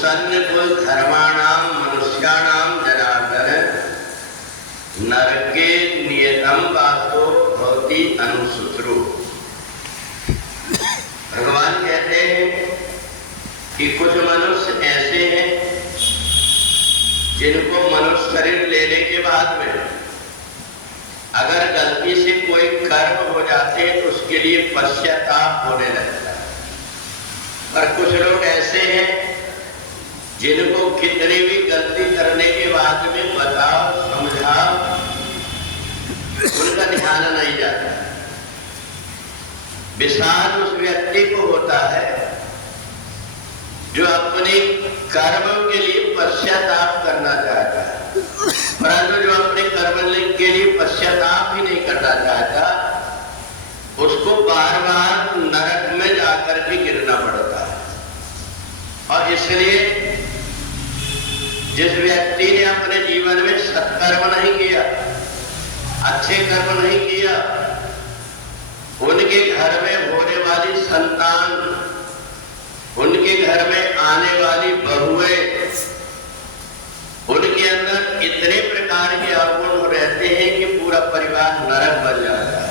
उत्सन्न कुल धर्माणाम मनुष्याणाम जनार्दन नरके नियतम वासो भवति अनुशुश्रू। भगवान कहते हैं कि कुछ मनुष्य ऐसे हैं जिनको मनुष्य शरीर लेने के बाद में अगर गलती से कोई कर्म हो जाते हैं तो उसके लिए पश्चाताप होने लगता है। और कुछ लोग ऐसे हैं जिनको कितनी भी गलती करने के बाद में बताओ समझाओ उनका ध्यान नहीं जाता। विषाद उस व्यक्ति को होता है जो अपने कर्मों के लिए पश्चाताप करना चाहता है, परंतु जो अपने कर्म के लिए पश्चाताप ही नहीं करना चाहता उसको बार बार नरक में जाकर के गिरना पड़ता है। और इसलिए जिस व्यक्ति ने अपने जीवन में सत्कर्म नहीं किया, अच्छे कर्म नहीं किया, उनके घर में होने वाली संतान, उनके घर में आने वाली बहुएं, उनके अंदर इतने प्रकार के अवगुण रहते हैं कि पूरा परिवार नरक बन जाता है।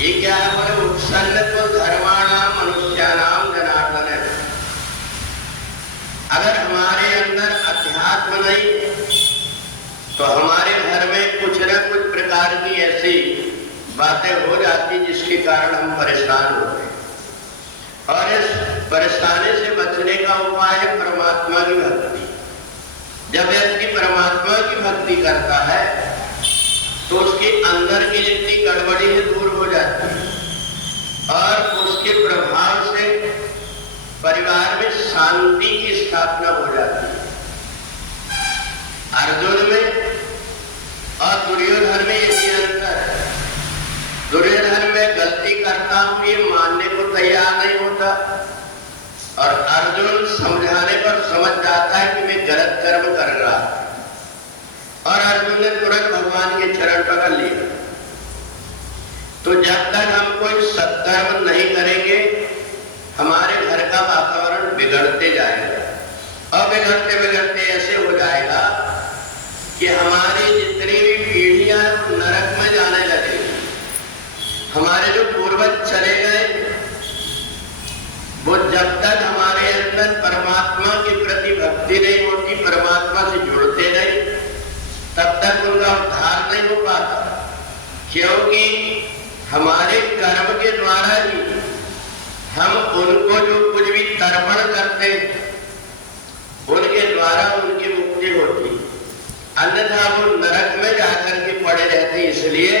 ये क्या है? बोले उत्सन्न तो धर्माणाम मनुष्याणाम जनार्दन है। अगर हमारे अंदर अध्यात्म नहीं तो हमारे घर में कुछ न कुछ प्रकार की ऐसी बातें हो जाती जिसके कारण हम परेशान होते हैं। और इस परेशानी से बचने का उपाय है परमात्मा की भक्ति। जब व्यक्ति परमात्मा की भक्ति करता है तो उसके अंदर की जितनी गड़बड़ी है दूर हो जाती है और उसके प्रभाव से परिवार में शांति की स्थापना हो जाती है। अर्जुन में और दुर्योधन में यही अंतर है। दुर्योधन में गलती करता हूं ये मानने को तैयार नहीं होता और अर्जुन समझाने पर समझ जाता है कि मैं गलत कर्म कर रहा हूं और अर्जुन ने तुरंत भगवान के चरण पकड़ लिए। तो जब तक हम कोई सत्कर्म नहीं करेंगे हमारे घर का वातावरण बिगड़ते जाएगा और बिगड़ते बिगड़ते ऐसे हो जाएगा कि हमारी जितनी भी पीढ़ियां नरक में जाने लगेगी। हमारे जो पूर्वज चले गए वो जब तक हमारे अंदर परमात्मा के प्रति भक्ति नहीं होती, परमात्मा से जुड़ते नहीं, तब तक उनका उद्धार नहीं हो पाता। क्योंकि हमारे कर्म के द्वारा ही हम उनको जो कुछ भी तर्पण करते उनके द्वारा उनकी मुक्ति होती, अन्यथा वो नरक में जाकर के पड़े रहते। इसलिए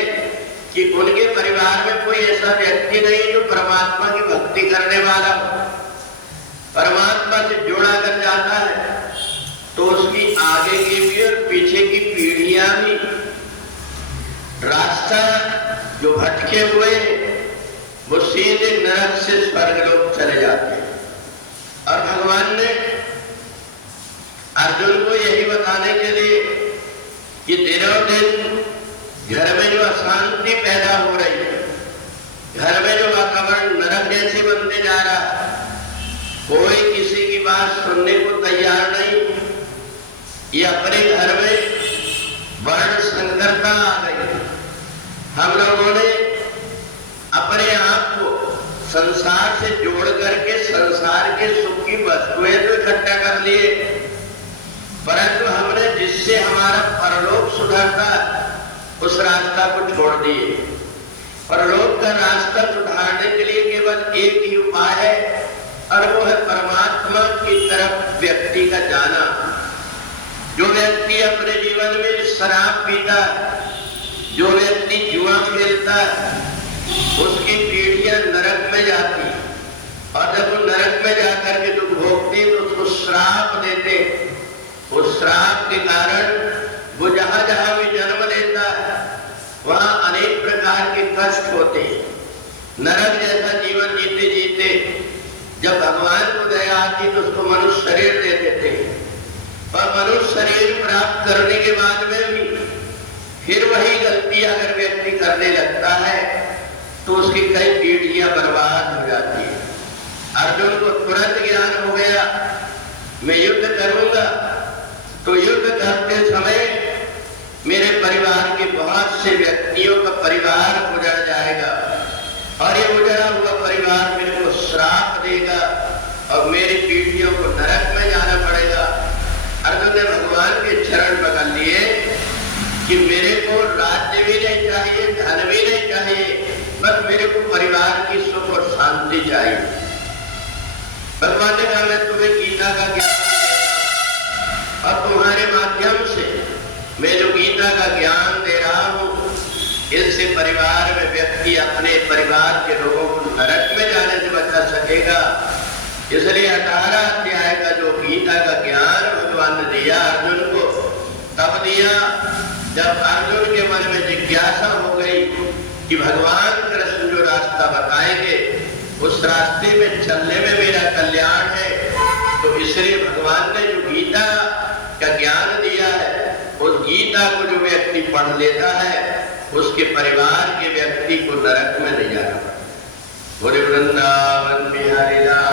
कि उनके परिवार में कोई ऐसा व्यक्ति नहीं जो परमात्मा की भक्ति करने वाला हो, परमात्मा से जोड़ा कर जाता है तो उसकी आगे की भी और पीछे की पीढ़ियां भी रास्ता जो भटके हुए वो सीधे नरक से स्वर्गलोक चले जाते हैं। और भगवान ने अर्जुन को यही बताने के लिए कि दिनों दिन घर में जो अशांति पैदा हो रही है, घर में जो वातावरण नरक जैसे बनते जा रहा, कोई किसी की बात सुनने को तैयार नहीं। ये अपने घर में वर्ण संकरता आ गई। हम लोगों ने अपने आप को संसार से जोड़ करके संसार के सुख की वस्तुएं तो इकट्ठा कर लिए, परंतु हमने जिससे हमारा परलोक सुधरता उस रास्ता को छोड़ दिए। परलोक का रास्ता सुधारने के लिए केवल एक ही उपाय है और वो है परमात्मा की तरफ व्यक्ति का जाना। जो व्यक्ति अपने जीवन में शराब पीता, जो व्यक्ति जुआ खेलता, उसकी पीढ़ियां नरक में जाती और जब वो नरक में जाकर के दुख भोगते तो उसको श्राप देते। उस श्राप के कारण वो जहां जहां भी जन्म लेता है वहां अनेक प्रकार के कष्ट होते हैं। नरक जैसा जीवन जीते जीते जब भगवान को दया आती तो उसको मनुष्य शरीर दे देते और मनुष्य शरीर प्राप्त करने के बाद में भी फिर वही गलती अगर व्यक्ति करने लगता है तो उसकी कई पीढ़ियां बर्बाद हो जाती है। अर्जुन को तुरंत ज्ञान हो गया मैं युद्ध करूंगा तो युद्ध करते समय मेरे परिवार के बहुत से व्यक्तियों का परिवार उजड़ जाएगा और ये उजड़ा हुआ परिवार मेरे को श्राप देगा और मेरी पीढ़ियों को नरक में जाना पड़ेगा। अर्जुन ने भगवान के चरण पकड़ लिए कि मेरे को राज्य भी नहीं चाहिए, धन भी नहीं चाहिए, बस मेरे को परिवार की सुख और शांति चाहिए। भगवान ने कहा मैं तुम्हें गीता का ज्ञान और तुम्हारे माध्यम से मैं जो गीता का ज्ञान दे रहा हूं इससे परिवार में व्यक्ति अपने परिवार के लोगों को नरक में जाने से बचा सकेगा। इसलिए 18 अध्याय का जो गीता का ज्ञान भगवान ने दिया अर्जुन को तब दिया जब अर्जुन के मन में जिज्ञासा हो गई कि भगवान कृष्ण जो रास्ता बताएंगे उस रास्ते में चलने में मेरा कल्याण है। तो इसलिए भगवान ने जो गीता का ज्ञान दिया है उस गीता को जो व्यक्ति पढ़ लेता है उसके परिवार के व्यक्ति को नरक में नहीं जाना पड़ता। बोले वृंदावन बिहारी लाल